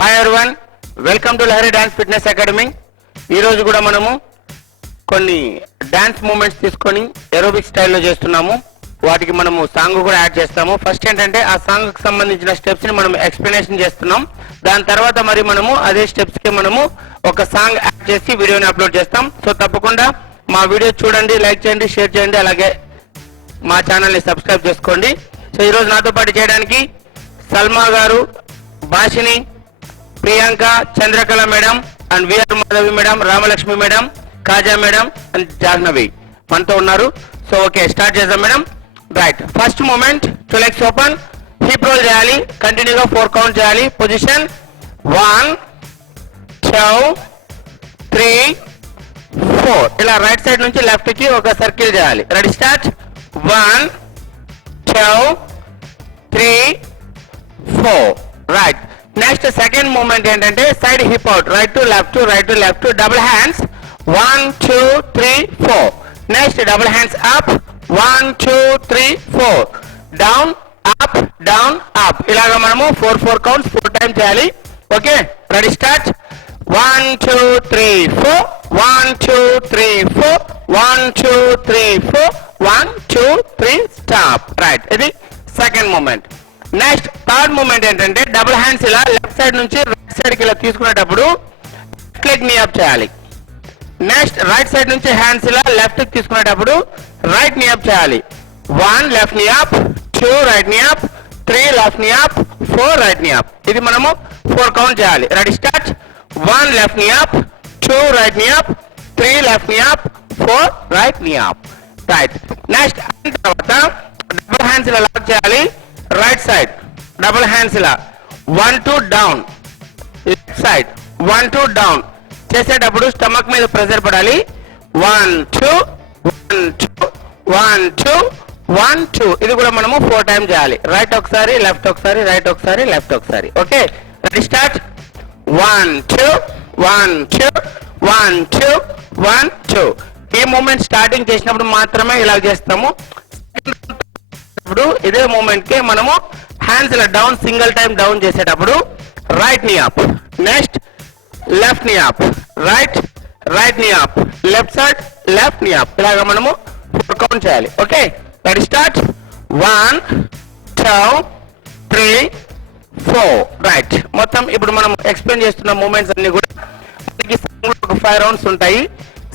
Hi everyone, welcome to Lahari dance fitness academy. ఈరోజు కూడా మనము కొన్ని డాన్స్ మూమెంట్స్ తీసుకొని ఏరోబిక్ స్టైల్లో చేస్తున్నాము. వాటికి మనము సాంగ్ కూడా యాడ్ చేస్తాము. ఫస్ట్ ఏంటంటే ఆ సాంగ్కి సంబంధించిన స్టెప్స్ని మనం ఎక్స్ప్లెనేషన్ చేస్తున్నాం. దాని తర్వాత మరి మనము అదే స్టెప్స్కి మనము ఒక సాంగ్ యాడ్ చేసి వీడియోని అప్లోడ్ చేస్తాం. సో తప్పకుండా మా వీడియో చూడండి, లైక్ చేయండి, షేర్ చేయండి, అలాగే మా ఛానల్ని సబ్స్క్రైబ్ చేసుకోండి. సో ఈరోజు నాతో పాటు చేయడానికి సల్మా గారు, Bhashini, Priyanka, Chandrakala madam and V R Madhavi madam, Ramalakshmi madam, Kaja madam and Jahnavi మనతో ఉన్నారు. సో ఓకే, స్టార్ట్ చేద్దాం madam. Right, first moment, 2 legs open, hip roll చేయాలి, కంటిన్యూగా 4 కౌంట్ చేయాలి. పొజిషన్ 1 2 3 4. ఇలా రైట్ సైడ్ నుంచి లెఫ్ట్ కి ఒక సర్కిల్ చేయాలి. Ready, start. 1 2 3 4. Right. Next second movement ఏంటంటే side hip out, right to left, right to left, double hands 1 2 3 4. Next double hands up 1 2 3 4. Down up down up. ఇలాగా మనము 4 counts 4 times చేయాలి. Okay, ready, start. 1 2 3 4 1 2 3 4 1 2 3 4 1 2 3 stop. Right, ఇది second moment. Next third moment ఏంటంటే double hands ఇలా left side నుంచి right side కి ఇలా తీసుకునేటప్పుడు లెఫ్ట్ లెగ్ నీ అప్ చేయాలి. నెక్స్ట్ రైట్ సైడ్ నుంచి హ్యాండ్స్ ఇలా లెఫ్ట్ కి తీసుకునేటప్పుడు రైట్ నీ అప్ చేయాలి. 1 left knee up, 2 right knee up, 3 left knee up, 4 right knee up. ఇది మనము 4 కౌంట్ చేయాలి. Ready, start. 1 left knee up, 2 right knee up, 3 left knee up, 4 right knee up. Right. Next అయిన తర్వాత double hands ఇలా lock చేయాలి. Right side double hands ఇలా 1 2 down, left side 1 2 down చేసేటప్పుడు stomach మీద ప్రెషర్ పడాలి. 1 2 1 2 1 2 1 2. ఇది కూడా మనము 4 టైమ్స్ చేయాలి. రైట్ ఒకసారి, లెఫ్ట్ ఒకసారి, రైట్ ఒకసారి, లెఫ్ట్ ఒకసారి. Okay, ready, start. 1 2 1 2 1 2 1 2. ఈ మూమెంట్ స్టార్టింగ్ చేసినప్పుడు మాత్రమే ఇలా చేస్తాము. ఇప్పుడు ఇదే మూమెంట్ కి మనము హ్యాండ్స్ ఇలా డౌన్, సింగిల్ టైం డౌన్ చేసేటప్పుడు right knee up, next left knee up, right right knee up, left side left knee up. ఇలాగా మనము 4 కౌంట్ చేయాలి. Okay, ready, start. 1 2 3 4. రైట్. మొత్తం ఇప్పుడు మనం ఎక్స్ప్లెయిన్ చేస్తున్న మూమెంట్స్ అన్ని కూడా మనకి ఒక 5 రౌండ్స్ ఉంటాయి.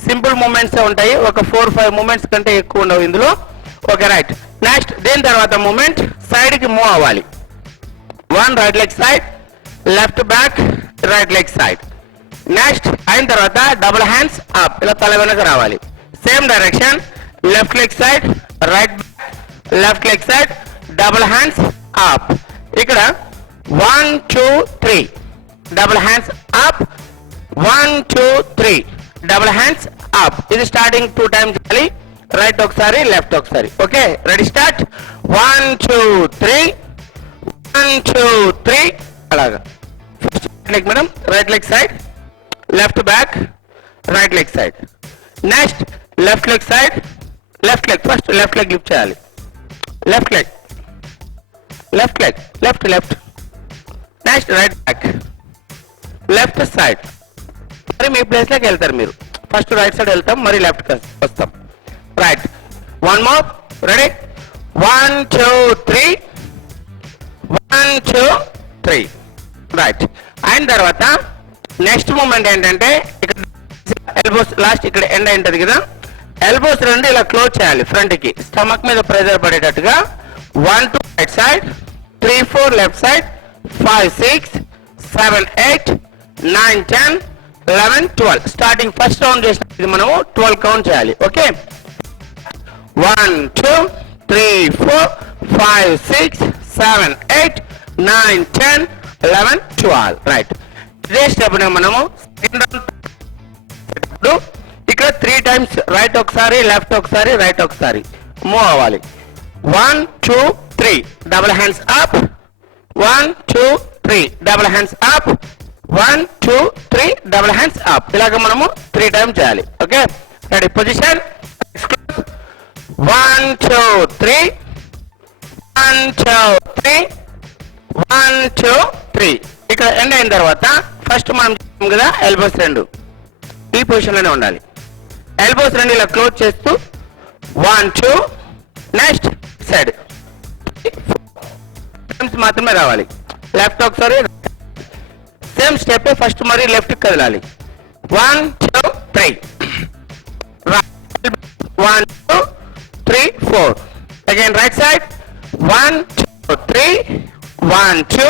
సింపుల్ మూమెంట్స్ ఉంటాయి. ఒక 4-5 మూమెంట్స్ కంటే ఎక్కువ ఉండవు ఇందులో. Okay, right. నెక్స్ట్ దీని తర్వాత మూమెంట్ సైడ్ కి మూవ్ అవ్వాలి. 1 right leg side, left back, right leg side. Next అయిన తర్వాత డబుల్ హ్యాండ్స్ అప్, ఇలా తల వెనక రావాలి. Same direction, left leg side, right back, left leg side, double hands up. ఇక్కడ 1 2 3 double hands up, 1 2 3 double hands up. ఇది starting 2 times చేయాలి. Right ఒకసారి, లెఫ్ట్ ఒకసారి. Okay, ready, start. 1 2 3 1 2 3. అలాగా first leg madam, right leg side, left back, right leg side. Next left leg side, left leg first left leg lift చేయాలి. Left leg, left leg, left left. Next right back, left side. మరి మీ ప్లేస్లోకి వెళ్తారు మీరు. First right side వెళ్తాం, మరి left వస్తాం. Right. 1 more. Ready. 1 2 3 1 2 3. Right. అయిన తర్వాత నెక్స్ట్ మూమెంట్ ఏంటంటే ఇక్కడ ఎల్బోస్ లాస్ట్ ఇక్కడ ఎండ్ అయింటది కదా, ఎల్బోస్ రెండు ఇలా క్లోజ్ చేయాలి ఫ్రంట్ కి, స్టమక్ మీద ప్రెజర్ పడేటట్టుగా. 1 2 right side, 3 4 left side, 5 6 7 8 9 10 11 12. Starting first round చేసినప్పుడు మనము 12 కౌంట్ చేయాలి. ఓకే, 1 2 3 4 5 6 7 8 9 10 11 12. రైట్. ఇదే స్టెప్ మనము ఇక్కడ 3 టైమ్స్ రైట్ ఒకసారి, లెఫ్ట్ ఒకసారి, రైట్ ఒకసారి మూవ్ అవ్వాలి. 1 2 3 double hands up, 1 2 3 double hands up, 1 2 3 double hands up. ఇలాగ మనము 3 టైమ్స్ చేయాలి. Okay, ready. పొజిషన్ 1 2 3 1 2 3 1 2 3. ఇక్కడ ఎండ్ అయిన తర్వాత ఫస్ట్ మనం చేస్తాం కదా ఎల్బోస్ రెండు ఈ పొజిషన్లోనే ఉండాలి. ఎల్బోస్ రెండు ఇలా క్లోజ్ చేస్తూ 1 2 నెక్స్ట్ సైడ్ మాత్రమే రావాలి. లెఫ్ట్ ఒకసారి సేమ్ స్టెప్ ఫస్ట్ మరి లెఫ్ట్ కదలాలి. 1 2 3 1 2 3 4 again right side 1 2 3 1 2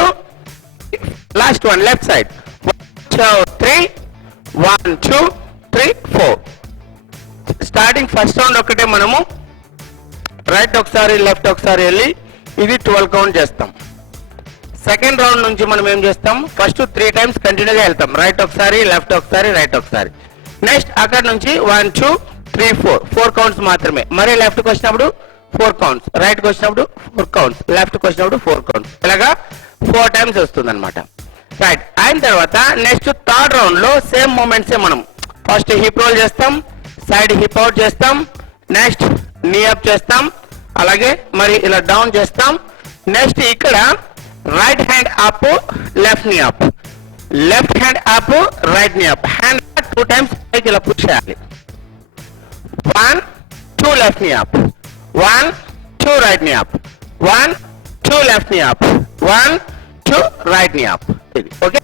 last one left side 1 2 3 1 2 3 4 starting first round ఒకటే మనము రైట్ ఒకసారి లెఫ్ట్ ఒకసారి వెళ్ళి ఇది 12 కౌంట్ చేస్తాం. సెకండ్ రౌండ్ నుంచి మనం ఏం చేస్తాం ఫస్ట్ 3 టైమ్స్ కంటిన్యూగా వెళ్తాం. రైట్ ఒకసారి లెఫ్ట్ ఒకసారి రైట్ ఒకసారి నెక్స్ట్ అక్కడ నుంచి 1 2 3 4 కౌంట్స్ మాత్రమే. మరి లెఫ్ట్కి వచ్చినప్పుడు 4 కౌంట్స్, రైట్కి వచ్చినప్పుడు 4 కౌంట్స్, లెఫ్ట్కి వచ్చినప్పుడు 4 కౌంట్స్, ఇలాగా 4 టైమ్స్ వస్తుంది అనమాట. రైట్ అయిన తర్వాత నెక్స్ట్ థర్డ్ రౌండ్ లో సేమ్ మూమెంట్సే మనం ఫస్ట్ హిప్ రోల్ చేస్తాం, సైడ్ హిప్ అవుట్ చేస్తాం, నెక్స్ట్ నీ అప్ చేస్తాం, అలాగే మరి ఇలా డౌన్ చేస్తాం. నెక్స్ట్ ఇక్కడ right hand up left knee up, left hand up right knee up, hand 2 times పైకి ఇలా పుష్ చేయాలి. 1 2 left knee up, 1 2 right knee up, 1 2 left knee up, 1 2 right knee up. ఇది ఓకే.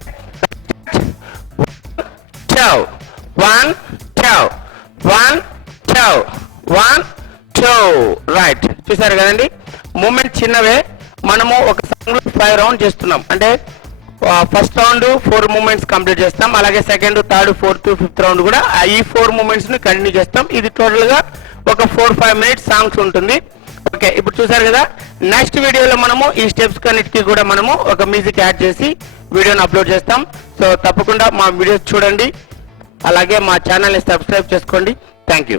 1 2 1 2 1 2 రైట్. చూసారు కదండి moment చిన్నవే. మనము ఒక సాంగ్ లో 5 రౌండ్ చేస్తున్నాం అంటే ఫస్ట్ రౌండ్ 4 మూమెంట్స్ కంప్లీట్ చేస్తాం, అలాగే second third fourth fifth round కూడా ఈ 4 మూమెంట్స్ ని కంటిన్యూ చేస్తాం. ఇది టోటల్ గా ఒక 4-5 మినిట్స్ సాంగ్స్ ఉంటుంది. ఓకే ఇప్పుడు చూసారు కదా. నెక్స్ట్ వీడియోలో మనము ఈ స్టెప్స్ కన్నిటికీ కూడా మనము ఒక మ్యూజిక్ యాడ్ చేసి వీడియోని అప్లోడ్ చేస్తాం. సో తప్పకుండా మా వీడియోస్ చూడండి, అలాగే మా ఛానల్ని సబ్స్క్రైబ్ చేసుకోండి. Thank you.